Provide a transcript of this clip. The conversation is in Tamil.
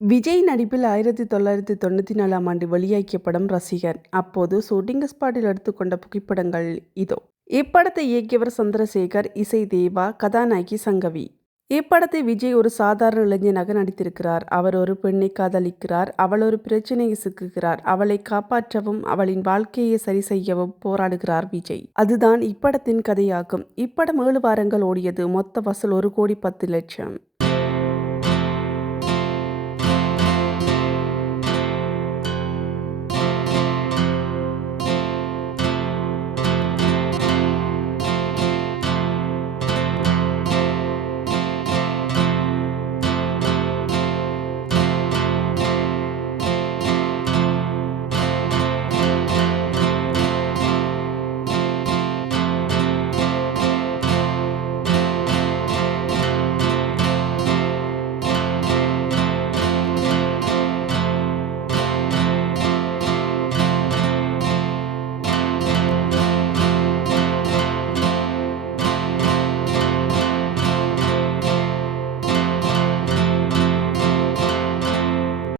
விஜய் நடிப்பில் 1994ஆம் ஆண்டு வெளியாக்கிய படம் ரசிகன். அப்போது ஷூட்டிங் ஸ்பாட்டில் எடுத்துக்கொண்ட புகைப்படங்கள் இதோ. இப்படத்தை இயக்கியவர் சந்திரசேகர், இசை தேவா, கதாநாயகி சங்கவி. இப்படத்தை விஜய் ஒரு சாதாரண இளைஞனாக நடித்திருக்கிறார். அவர் ஒரு பெண்ணை காதலிக்கிறார். அவள் ஒரு பிரச்சனையை சிக்குகிறார். அவளை காப்பாற்றவும் அவளின் வாழ்க்கையை சரி செய்யவும் போராடுகிறார் விஜய். அதுதான் இப்படத்தின் கதையாகும். இப்படம் 7 வாரங்கள் ஓடியது. மொத்த வசூல் 1,10,00,000.